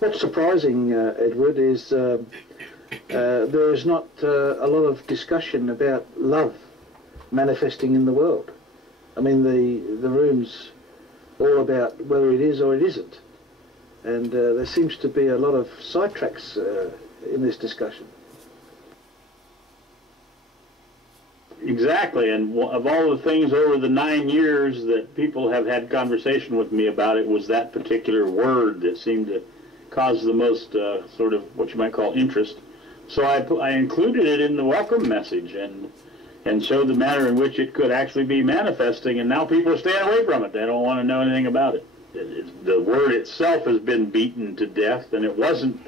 What's surprising, Edward, is there is not a lot of discussion about love manifesting in the world. I mean, the room's all about whether it is or it isn't, and there seems to be a lot of sidetracks in this discussion. Exactly, and of all the things over the 9 years that people have had conversation with me about, it was that particular word that seemed to cause the most sort of what you might call interest. So I included it in the welcome message and showed the manner in which it could actually be manifesting, and now people are staying away from it. They don't want to know anything about it. The word itself has been beaten to death, and it wasn't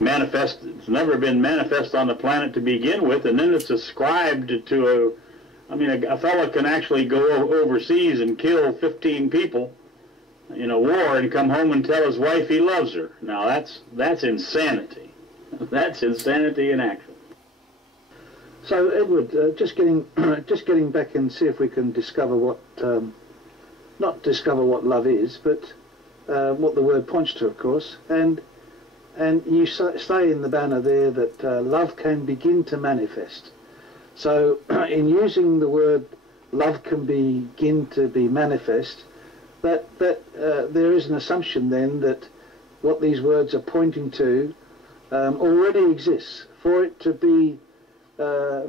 manifest. It's never been manifest on the planet to begin with, and then it's ascribed to I mean, a fellow can actually go overseas and kill 15 people in a war and come home and tell his wife he loves her. Now that's insanity. That's insanity in action. So, Edward, just getting back and see if we can discover what, not discover what love is, but what the word points to, of course. And you say in the banner there that love can begin to manifest. So, in using the word love can begin to be manifest, that there is an assumption then that what these words are pointing to already exists. For it to be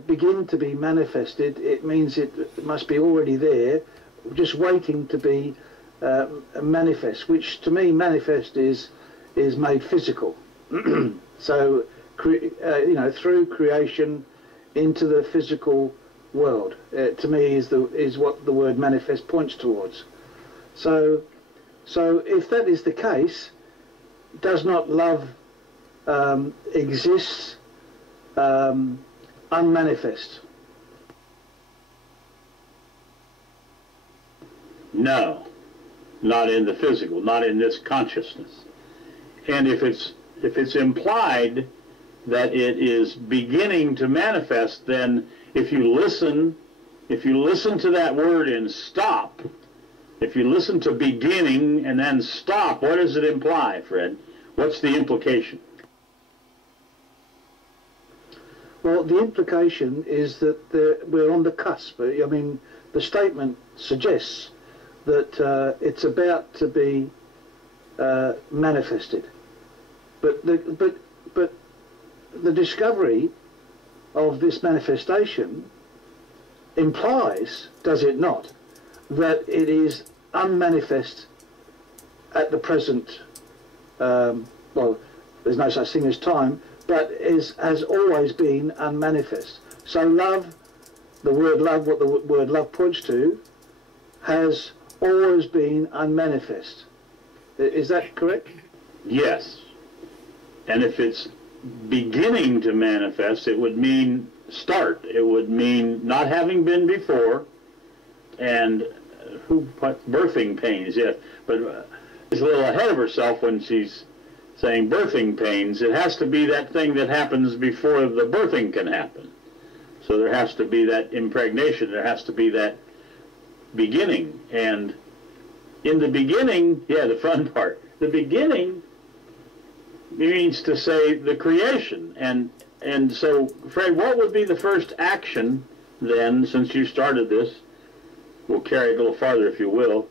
begin to be manifested, it means it must be already there, just waiting to be manifest. Which to me, manifest is made physical. So, you know, through creation into the physical world, to me is what the word manifest points towards. So if that is the case, does not love exist unmanifest? No, not in the physical, not in this consciousness. And if it's implied that it is beginning to manifest, then if you listen to that word and stop, if you listen to beginning and then stop, what does it imply, Fred? What's the implication? Well, the implication is that we're on the cusp. I mean, the statement suggests that it's about to be manifested. But the discovery of this manifestation implies, does it not, that it is unmanifest at the present, well, there's no such thing as time, but has always been unmanifest. So love, the word love, what the word love points to, has always been unmanifest. Is that correct? Yes. And if it's beginning to manifest, it would mean start. It would mean not having been before, and birthing pains, yes. But she's a little ahead of herself when she's saying birthing pains. It has to be that thing that happens before the birthing can happen. So there has to be that impregnation. There has to be that beginning. And in the beginning, yeah, the fun part, the beginning means to say the creation. And so, Fred, what would be the first action then, since you started this? We'll carry it a little farther, if you will.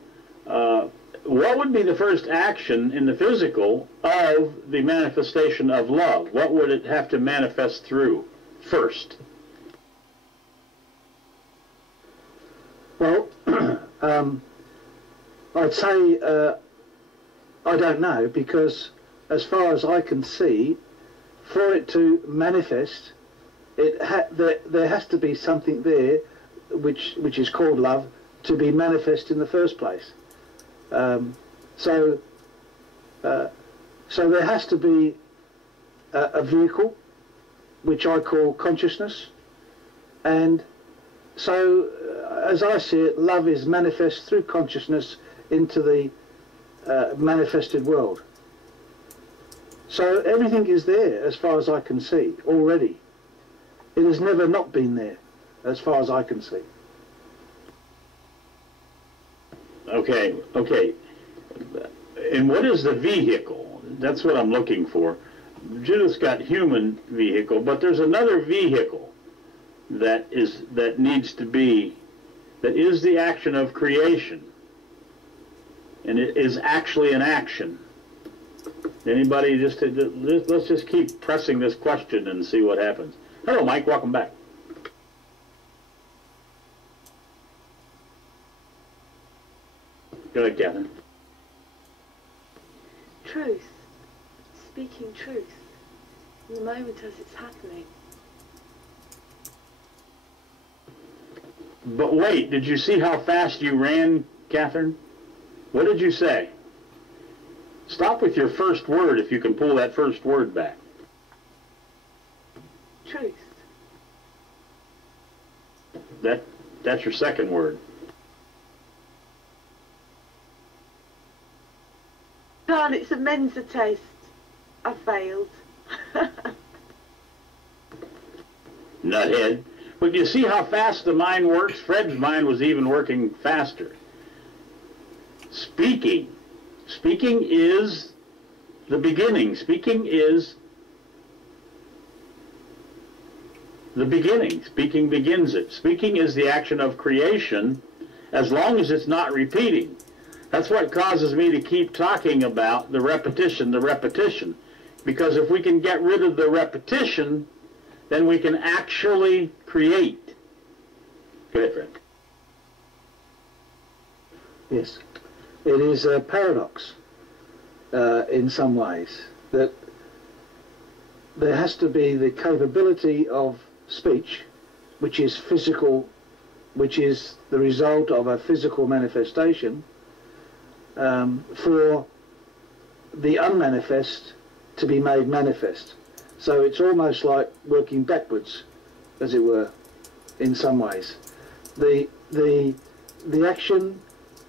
What would be the first action in the physical of the manifestation of love? What would it have to manifest through first? Well, I'd say I don't know, because as far as I can see, for it to manifest, there has to be something there which is called love to be manifest in the first place. So there has to be a vehicle, which I call consciousness, and so as I see it, love is manifest through consciousness into the manifested world. So everything is there as far as I can see already. It has never not been there as far as I can see. Okay. And what is the vehicle? That's what I'm looking for. Judith's got human vehicle, but there's another vehicle that needs to be, that is the action of creation. And it is actually an action. Anybody let's just keep pressing this question and see what happens. Hello, Mike. Welcome back. Go ahead, Catherine. Truth. Speaking truth. In the moment as it's happening. But wait, did you see how fast you ran, Catherine? What did you say? Stop with your first word if you can pull that first word back. Truth. That's your second word. God, it's a Mensa taste. I failed. Nuthead. But you see how fast the mind works? Fred's mind was even working faster. Speaking. Speaking is the beginning. Speaking is the beginning. Speaking begins it. Speaking is the action of creation as long as it's not repeating. That's what causes me to keep talking about the repetition, Because if we can get rid of the repetition, then we can actually create. Go ahead, Fred. Yes. It is a paradox in some ways, that there has to be the capability of speech, which is physical, which is the result of a physical manifestation, for the unmanifest to be made manifest. So it's almost like working backwards, as it were, in some ways. The action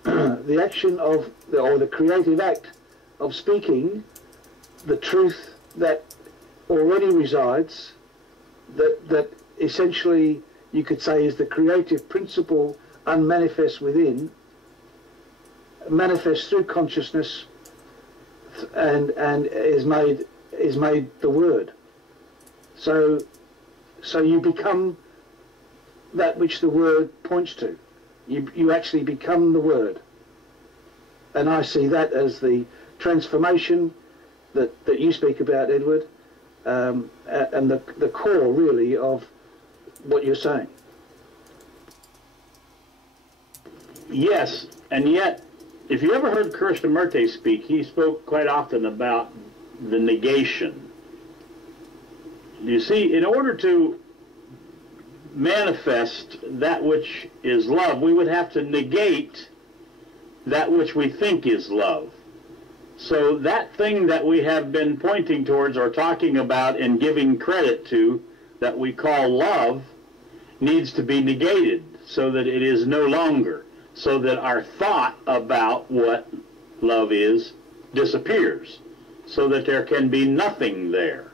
the action of the creative act of speaking the truth that already resides, that essentially you could say is the creative principle unmanifest within, manifests through consciousness and is made the word. So you become that which the word points to. You actually become the word. And I see that as the transformation that you speak about, Edward, and the core really of what you're saying. Yes, and yet, if you ever heard Krishnamurti speak, he spoke quite often about the negation. You see, in order to manifest that which is love, we would have to negate that which we think is love. So that thing that we have been pointing towards or talking about and giving credit to that we call love needs to be negated so that it is no longer, so that our thought about what love is disappears, so that there can be nothing there.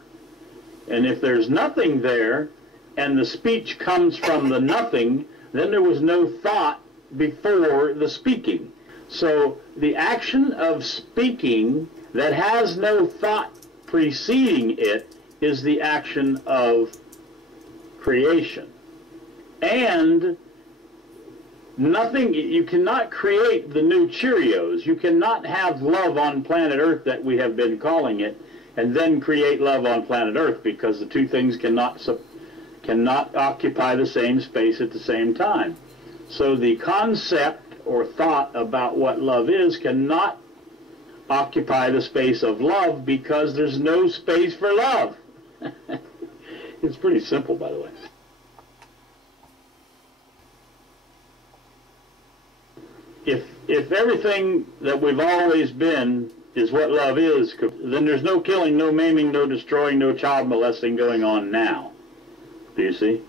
And if there's nothing there, and the speech comes from the nothing, then there was no thought before the speaking. So the action of speaking that has no thought preceding it is the action of creation. And nothing, you cannot create the new Cheerios. You cannot have love on planet Earth that we have been calling it, and then create love on planet Earth, because the two things cannot occupy the same space at the same time. So the concept or thought about what love is cannot occupy the space of love, because there's no space for love. It's pretty simple, by the way. If everything that we've always been is what love is, then there's no killing, no maiming, no destroying, no child molesting going on now. Do you see?